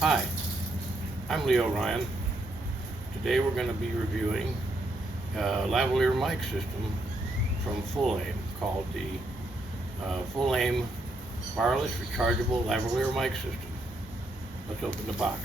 Hi, I'm Leo Ryan. Today we're going to be reviewing a lavalier mic system from Fulaim called the Fulaim wireless rechargeable lavalier mic system. Let's open the box.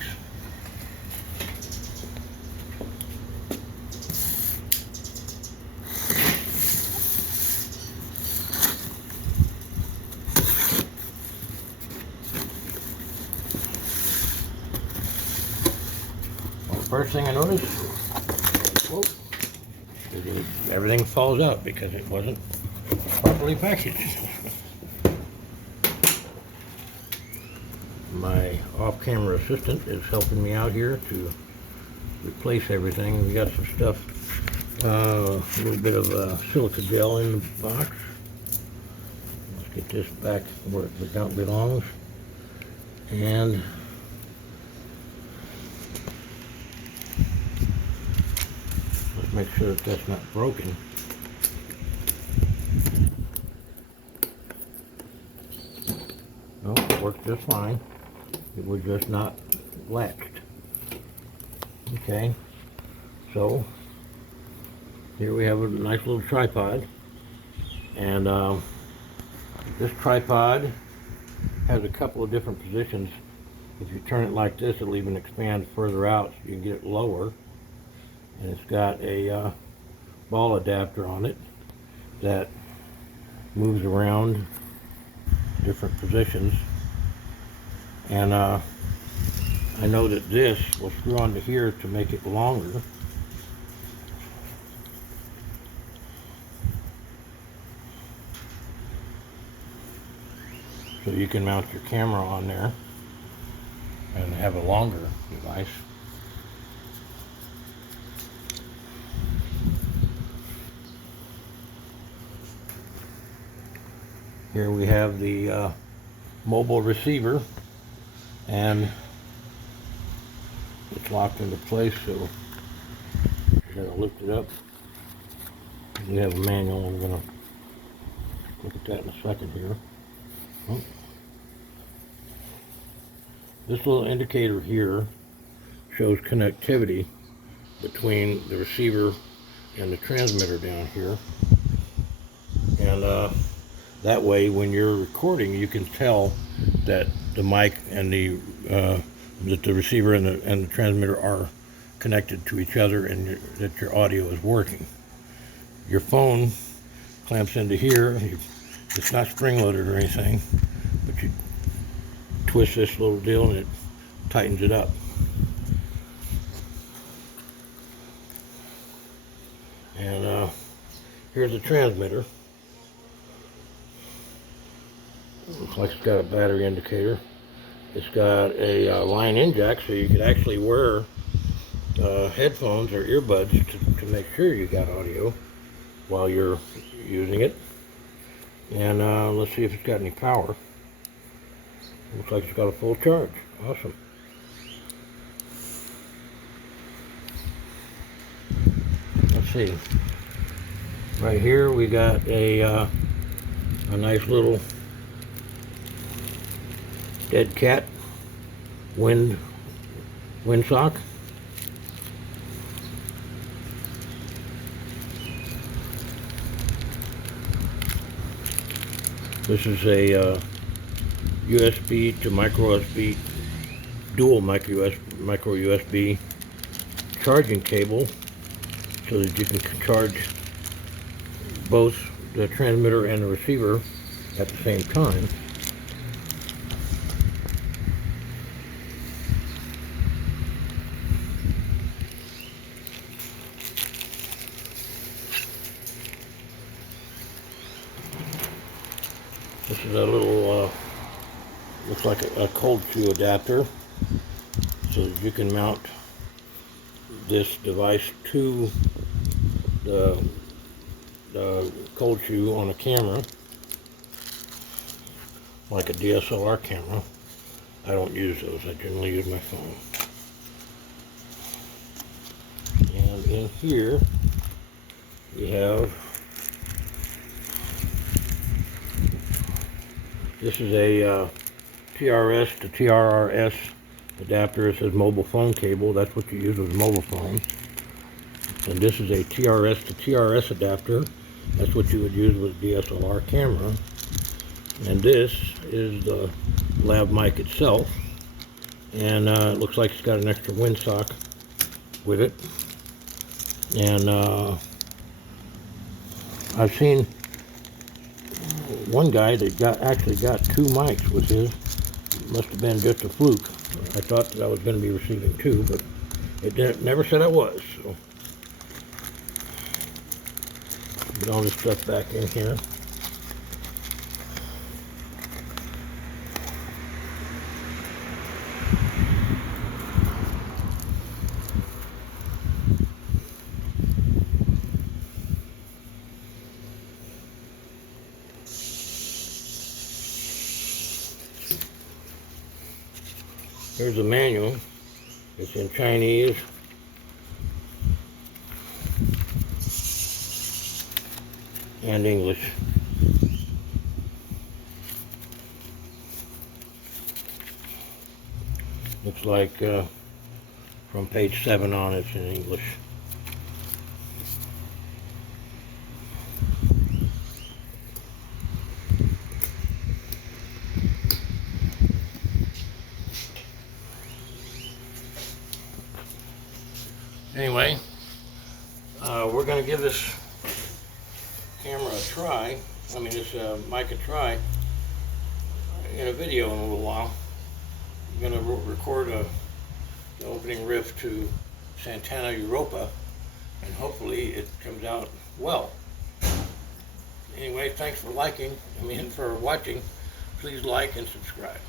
Well, the first thing I noticed, everything falls out because it wasn't properly packaged. My off-camera assistant is helping me out here to replace everything. We got some stuff, a little bit of silica gel in the box. Let's get this back where it belongs. And let's make sure that that's not broken. No, it worked just fine. It was just not latched. Okay, so here we have a nice little tripod, and this tripod has a couple of different positions. If you turn it like this, it'll even expand further out so you can get it lower. And it's got a ball adapter on it that moves around different positions. And I know that this will screw onto here to make it longer. So you can mount your camera on there and have a longer device. Here we have the mobile receiver, and it's locked into place, so you gotta lift it up. We have a manual. We're gonna look at that in a second here. Oh. This little indicator here shows connectivity between the receiver and the transmitter down here, and that way when you're recording you can tell that the mic and that the receiver and the transmitter are connected to each other, and that your audio is working. Your phone clamps into here. It's not spring loaded or anything, but you twist this little deal and it tightens it up. And here's the transmitter. Looks like it's got a battery indicator. It's got a line in jack, so you could actually wear headphones or earbuds to make sure you got audio while you're using it. And let's see if it's got any power. Looks like it's got a full charge. Awesome. Let's see. Right here we got a nice little dead cat windsock. This is a USB to micro USB, dual micro USB charging cable, so that you can charge both the transmitter and the receiver at the same time. This is a little, looks like a cold shoe adapter, so that you can mount this device to the cold shoe on a camera, like a DSLR camera. I don't use those, I generally use my phone. And in here we have, this is a TRS to TRRS adapter. It says mobile phone cable. That's what you use with a mobile phone. And this is a TRS to TRS adapter. That's what you would use with a DSLR camera. And this is the lav mic itself. And it looks like it's got an extra windsock with it. And I've seen one guy that actually got 2 mics with his. Must have been just a fluke. I thought that I was going to be receiving 2, but it never said I was. So put all this stuff back in here. Here's the manual. It's in Chinese. And English. Looks like from page 7 on it's in English. Anyway, we're going to give this camera a try. This mic a try in a video in a little while. I'm going to record the opening riff to Santana Europa, and hopefully it comes out well. Anyway, thanks for for watching. Please like and subscribe.